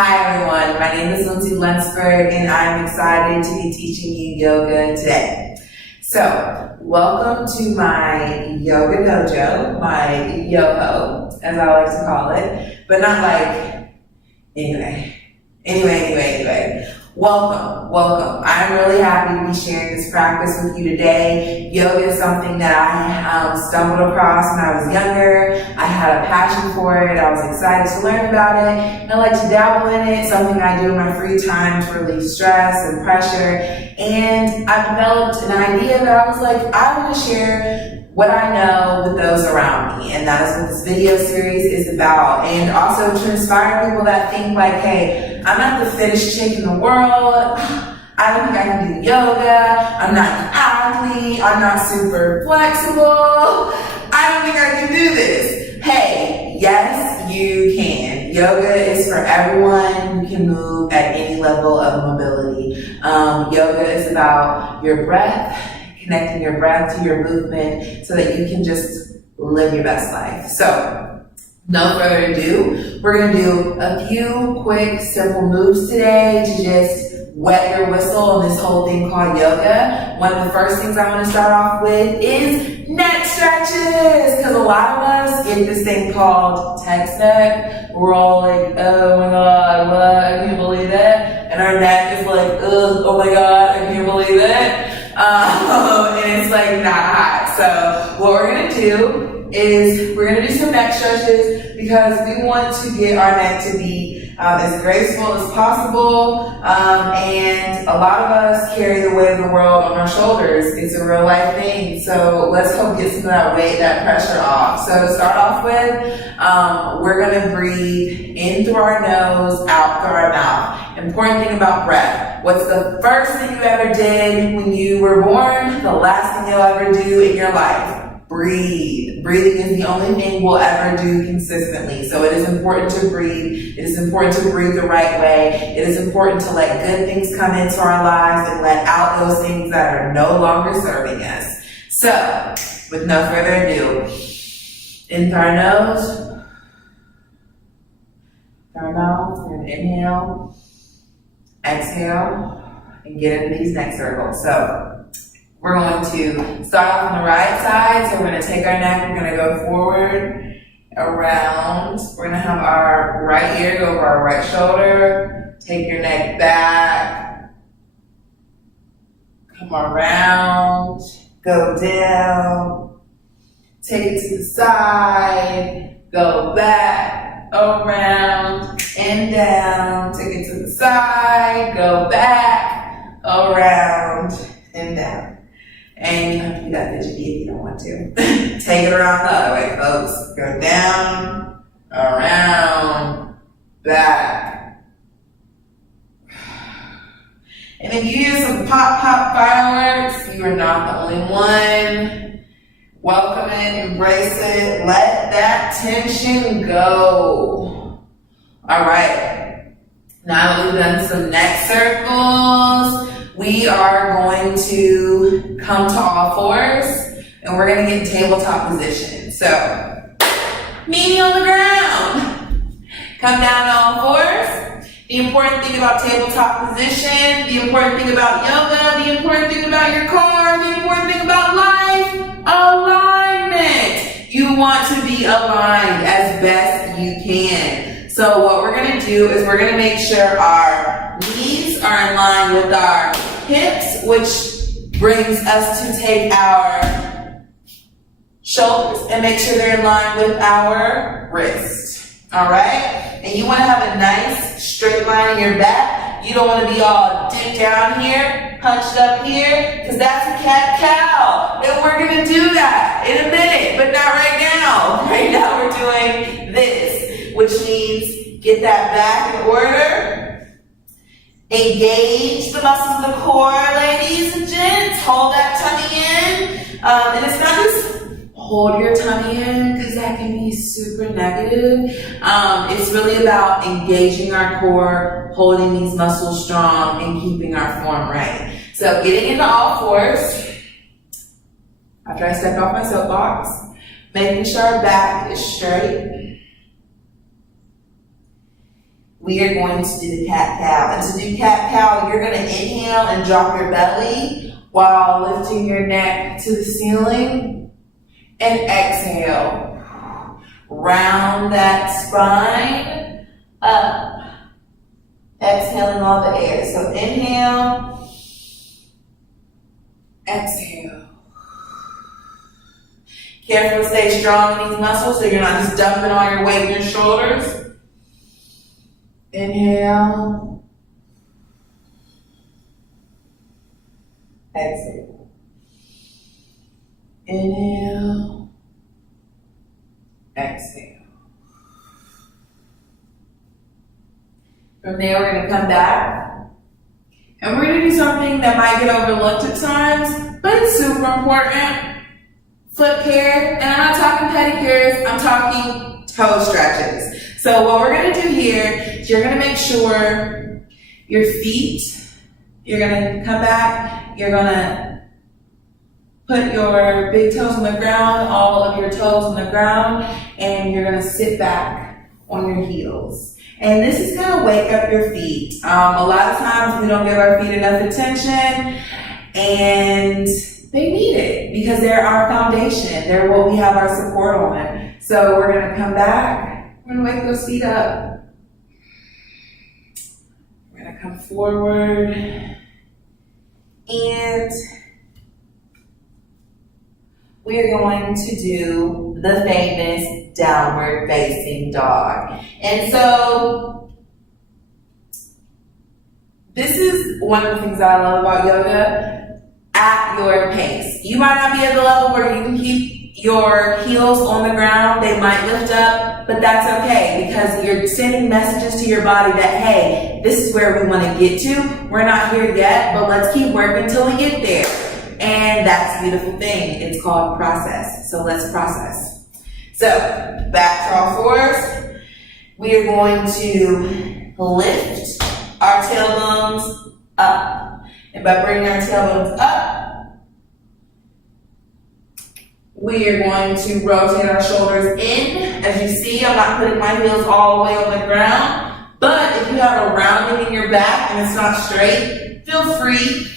Hi everyone, my name is Lindsey and I'm excited to be teaching you yoga today. So, welcome to my yoga dojo, my yoho, as I like to call it, but not like, anyway. Welcome. I'm really happy to be sharing this practice with you today. Yoga is something that I stumbled across when I was younger. I had a passion for it. I was excited to learn about it. And I like to dabble in it, something I do in my free time to relieve stress and pressure. And I developed an idea that I was like, I want to share what I know with those around me. And that is what this video series is about. And also to inspire people that think like, hey, I'm not the fittest chick in the world. I don't think I can do yoga. I'm not an athlete. I'm not super flexible. I don't think I can do this. Hey, yes, you can. Yoga is for everyone who can move at any level of mobility. Yoga is about your breath, connecting your breath to your movement so that you can just live your best life. So, no further ado, we're going to do a few quick, simple moves today to just wet your whistle on this whole thing called yoga. One of the first things I want to start off with is neck stretches, because a lot of us get this thing called text neck. We're all like, oh my god, what? I can't believe that. And our neck is like, ugh, oh my god, I can't believe it. And it's like not hot. So what we're going to do is we're going to do some neck stretches because we want to get our neck to be as graceful as possible. And a lot of us carry the weight of the world on our shoulders. It's a real life thing. So let's help get some of that weight, that pressure off. So to start off with, we're going to breathe in through our nose, out through our mouth. Important thing about breath. What's the first thing you ever did when you were born? The last thing you'll ever do in your life? Breathe. Breathing is the only thing we'll ever do consistently. So it is important to breathe. It is important to breathe the right way. It is important to let good things come into our lives and let out those things that are no longer serving us. So, with no further ado, in through our nose, through our mouth, we're going to inhale, exhale, and get into these neck circles. So, we're going to start off on the right side. So we're going to take our neck, we're going to go forward, around. We're going to have our right ear go over our right shoulder. Take your neck back. Come around. Go down. Take it to the side. Go back, around, and down. Take it to the side. Go back, around, and down. And you don't have to do that fidgety if you don't want to. Take it around the other way, folks. Go down, around, back. And if you hear some pop fireworks, you are not the only one. Welcome it, embrace it, let that tension go. All right. Now that we've done some neck circles, we are going to come to all fours, and we're going to get in tabletop position. So, meaty on the ground. Come down to all fours. The important thing about tabletop position, the important thing about yoga, the important thing about your car, the important thing about life, alignment. You want to be aligned as best you can. So what we're going to do is we're going to make sure our knees are in line with our hips, which brings us to take our shoulders and make sure they're in line with our wrist. All right? And you want to have a nice straight line in your back. You don't want to be all dipped down here, punched up here, because that's a cat-cow. And we're going to do that in a minute, but not right now. Right now we're doing this, which means get that back in order. Engage the muscles of the core, ladies and gents. Hold that tummy in. And it's not just hold your tummy in, because that can be super negative. It's really about engaging our core, holding these muscles strong, and keeping our form right. So getting into all fours. After I step off my soapbox, making sure our back is straight. we are going to do the cat-cow. And to do cat-cow, you're going to inhale and drop your belly while lifting your neck to the ceiling. And exhale. Round that spine up. Exhaling all the air. So inhale. Exhale. Careful to stay strong in these muscles so you're not just dumping all your weight in your shoulders. Inhale. Exhale. Inhale. Exhale. From there, we're going to come back. And we're going to do something that might get overlooked at times, but it's super important. Foot care, and I'm not talking pedicures, I'm talking toe stretches. So what we're going to do here is you're going to make sure your feet, you're going to come back, you're going to put your big toes on the ground, all of your toes on the ground, and you're going to sit back on your heels. And this is going to wake up your feet. A lot of times we don't give our feet enough attention, and they need it because they're our foundation. They're what we have our support on. So we're going to come back. We're going to wake those feet up. We're going to come forward. And we're going to do the famous downward facing dog. And so this is one of the things that I love about yoga. At your pace. You might not be at the level where you can keep your heels on the ground. They might lift up, but that's okay because you're sending messages to your body that, hey, this is where we want to get to. We're not here yet, but let's keep working until we get there. And that's a beautiful thing. It's called process. So let's process. So back to all fours. We are going to lift our tailbones up. And by bringing our tailbones up, we are going to rotate our shoulders in. As you see, I'm not putting my heels all the way on the ground. But if you have a rounding in your back and it's not straight, feel free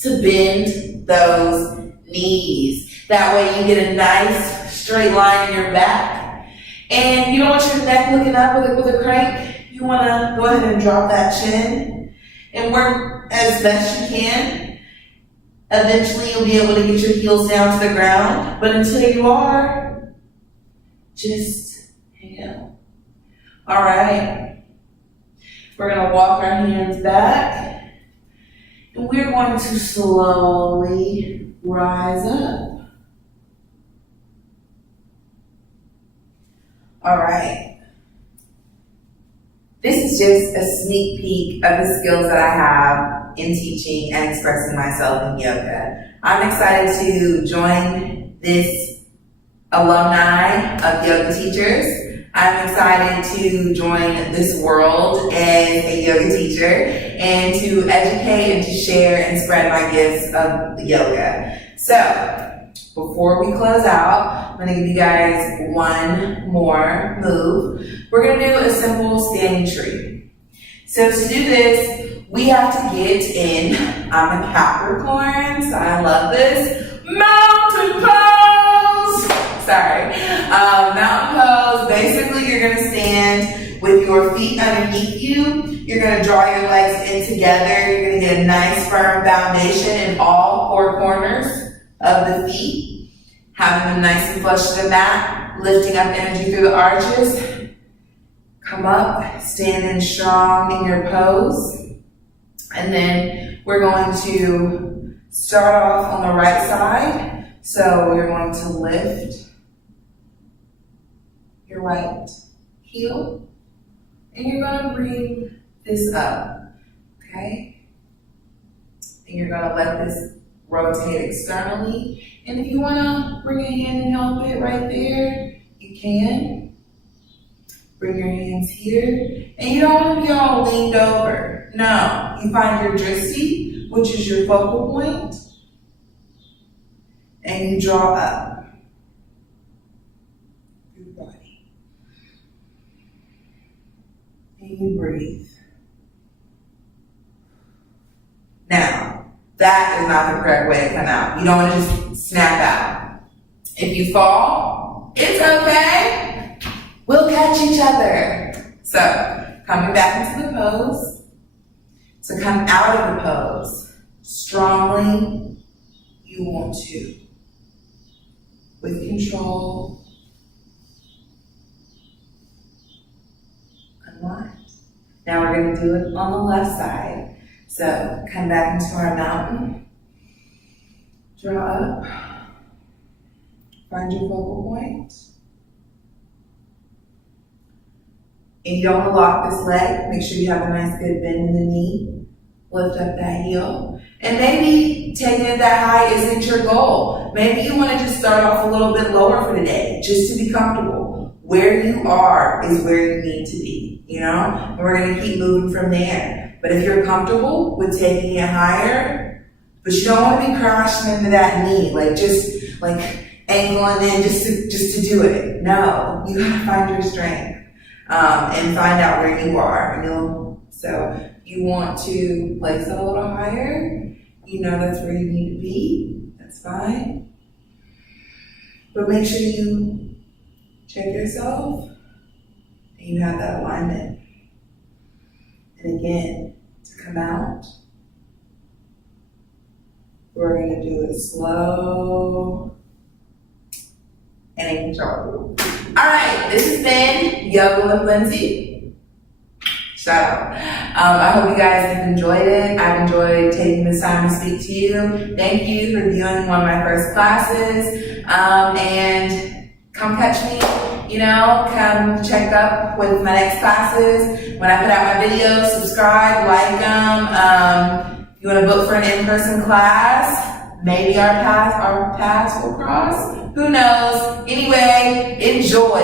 to bend those knees. That way you get a nice straight line in your back. And you don't want your neck looking up with a crank. You want to go ahead and drop that chin and work as best you can. Eventually you'll be able to get your heels down to the ground, but until you are, just hang out. All right. We're going to walk our hands back, and we're going to slowly rise up. All right. This is just a sneak peek of the skills that I have in teaching and expressing myself in yoga. I'm excited to join this alumni of yoga teachers. I'm excited to join this world as a yoga teacher and to educate and to share and spread my gifts of yoga. So, before we close out, I'm going to give you guys one more move. We're going to do a simple standing tree. So to do this, we have to get in, I'm a Capricorn, so I love this, mountain pose! Sorry. Mountain pose, basically you're going to stand with your feet underneath you. You're going to draw your legs in together. You're going to get a nice firm foundation in all four corners of the feet, having them nice and flush to the mat, lifting up energy through the arches. Come up, standing strong in your pose. And then we're going to start off on the right side. So you're going to lift your right heel, and you're going to bring this up, okay? And you're going to let this rotate externally. And if you want to bring a hand and help it right there, you can. Bring your hands here. And you don't want to be all leaned over. No, you find your drishti, which is your focal point, and you draw up your body. and you breathe. Now, that is not the correct way to come out. You don't want to just snap out. If you fall, it's okay. We'll catch each other. So, coming back into the pose. To come out of the pose, strongly, you want to, with control, unwind. Now we're going to do it on the left side. So come back into our mountain, draw up, find your focal point. If you don't want to lock this leg, make sure you have a nice good bend in the knee. Lift up that heel. And maybe taking it that high isn't your goal. Maybe you want to just start off a little bit lower for the day, just to be comfortable. Where you are is where you need to be, you know? And we're going to keep moving from there. But if you're comfortable with taking it higher, but you don't want to be crashing into that knee, like just like angling in just to do it. No, you got to find your strength. And find out where you are. So you want to place it a little higher. You know that's where you need to be. That's fine. But make sure you check yourself and you have that alignment. And again, to come out, we're going to do it slow and in control. All right, this has been Yoga with Lindsey. Shout out. I hope you guys have enjoyed it. I've enjoyed taking this time to speak to you. Thank you for viewing one of my first classes. And come catch me, come check up with my next classes. When I put out my videos, subscribe, like them. If you want to book for an in-person class, maybe our paths will cross. Who knows? Anyway, enjoy.